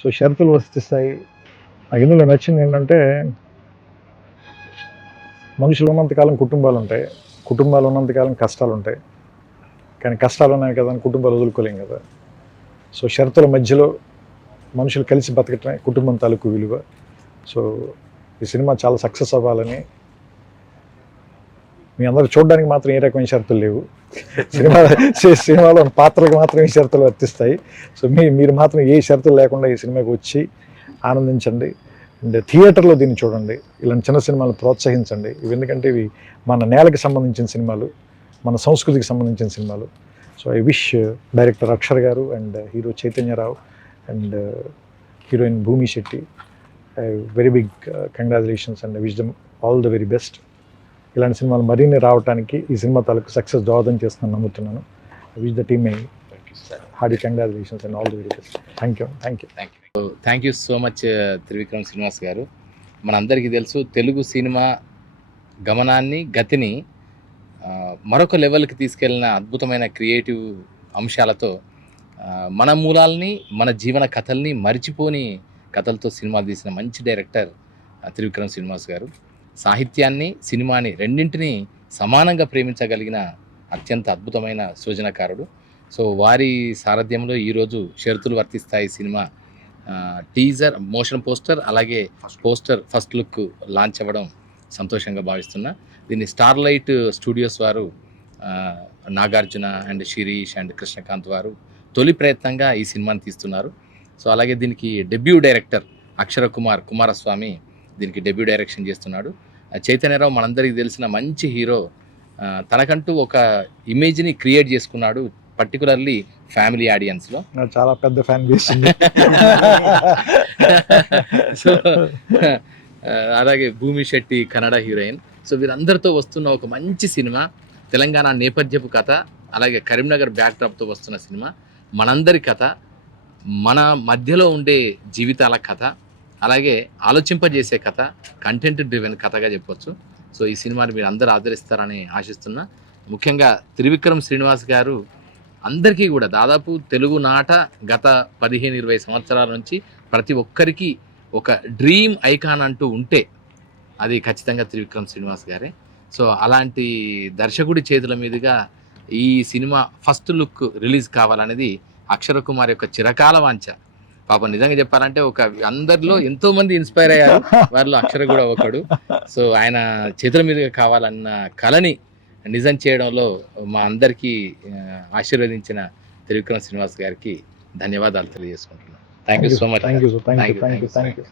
So షరతులు వర్తిస్తాయి. నాకు ఇందులో నచ్చింది ఏంటంటే, మనుషులు ఉన్నంతకాలం కుటుంబాలు ఉంటాయి, కుటుంబాలు ఉన్నంతకాలం కష్టాలు ఉంటాయి. కానీ కష్టాలు ఉన్నాయి కదా అని కుటుంబాలు వదులుకోలేం కదా. సో షరతుల మధ్యలో మనుషులు కలిసి బతకటమే కుటుంబం తాలూకు విలువ. సో ఈ సినిమా చాలా సక్సెస్ అవ్వాలని, మీ అందరూ చూడడానికి మాత్రం ఏ రకమైన షరతులు లేవు, సినిమాలో పాత్రలకు మాత్రం ఈ షరతులు వర్తిస్తాయి. సో మీరు మాత్రం ఏ షరతులు లేకుండా ఈ సినిమాకి వచ్చి ఆనందించండి. అండ్ థియేటర్లో దీన్ని చూడండి. ఇలాంటి చిన్న సినిమాలు ప్రోత్సహించండి. ఇవి ఎందుకంటే ఇవి మన నేలకి సంబంధించిన సినిమాలు, మన సంస్కృతికి సంబంధించిన సినిమాలు. So I wish director Akshar garu and hero Chaitanya Rao and heroine Bhumi Shetty very big congratulations and wish them all the very best. ఇలాంటి సినిమాలు మరిన్ని రావడానికి ఈ సినిమా తాలూకు సక్సెస్ దోహదం చేస్తుందని నమ్ముతున్నాను. I wish the team my hearty congratulations and all the very best. Thank you so much Trivikram Srinivas గారు. మనందరికీ తెలుసు, తెలుగు సినిమా గమనాన్ని, గతిని మరొక లెవెల్కి తీసుకెళ్ళిన అద్భుతమైన క్రియేటివ్ అంశాలతో మన మూలాల్ని, మన జీవన కథల్ని మరిచిపోని కథలతో సినిమాలు తీసిన మంచి డైరెక్టర్ త్రివిక్రమ్ శ్రీనివాస్ గారు. సాహిత్యాన్ని, సినిమాని రెండింటినీ సమానంగా ప్రేమించగలిగిన అత్యంత అద్భుతమైన సృజనకారుడు. సో వారి సారథ్యంలో ఈరోజు షరతులు వర్తిస్తాయి సినిమా టీజర్, మోషన్ పోస్టర్, అలాగే పోస్టర్ ఫస్ట్ లుక్ లాంచ్ అవ్వడం సంతోషంగా భావిస్తున్నా. దీన్ని స్టార్లైట్ స్టూడియోస్ వారు, నాగార్జున అండ్ శిరీష్ అండ్ కృష్ణకాంత్ వారు తొలి ప్రయత్నంగా ఈ సినిమాని తీస్తున్నారు. సో అలాగే దీనికి డెబ్యూ డైరెక్టర్ కుమారస్వామి దీనికి డెబ్యూ డైరెక్షన్ చేస్తున్నాడు. చైతన్యరావు మనందరికీ తెలిసిన మంచి హీరో, తనకంటూ ఒక ఇమేజ్ని క్రియేట్ చేసుకున్నాడు, పర్టికులర్లీ ఫ్యామిలీ ఆడియన్స్లో. చాలా పెద్ద ఫ్యాన్ బేస్. సో అలాగే భూమి శెట్టి కన్నడ హీరోయిన్. సో వీరందరితో వస్తున్న ఒక మంచి సినిమా, తెలంగాణ నేపథ్యపు కథ, అలాగే కరీంనగర్ బ్యాక్డ్రాప్తో వస్తున్న సినిమా, మనందరి కథ, మన మధ్యలో ఉండే జీవితాల కథ, అలాగే ఆలోచింపజేసే కథ, కంటెంట్ డ్రివెన్ కథగా చెప్పొచ్చు. సో ఈ సినిమాని మీరు అందరూ ఆదరిస్తారని ఆశిస్తున్నా. ముఖ్యంగా త్రివిక్రమ్ శ్రీనివాస్ గారు అందరికీ కూడా దాదాపు తెలుగు నాట గత 15-20 సంవత్సరాల నుంచి ప్రతి ఒక్కరికి ఒక డ్రీమ్ ఐకాన్ అంటూ ఉంటే అది ఖచ్చితంగా త్రివిక్రమ్ శ్రీనివాస్ గారే. సో అలాంటి దర్శకుడి చేతుల మీదుగా ఈ సినిమా ఫస్ట్ లుక్ రిలీజ్ కావాలనేది అక్షర కుమార్ యొక్క చిరకాల వాంఛ. పాపం నిజంగా చెప్పాలంటే ఒక అందరిలో ఎంతో మంది ఇన్స్పైర్ అయ్యారు, వారిలో అక్షర కూడా ఒకడు. సో ఆయన చేతుల మీదుగా కావాలన్న కళని నిజం చేయడంలో మా అందరికీ ఆశీర్వదించిన త్రివిక్రమ్ శ్రీనివాస్ గారికి ధన్యవాదాలు తెలియజేసుకుంటున్నాను. Thank you so much. Thank you.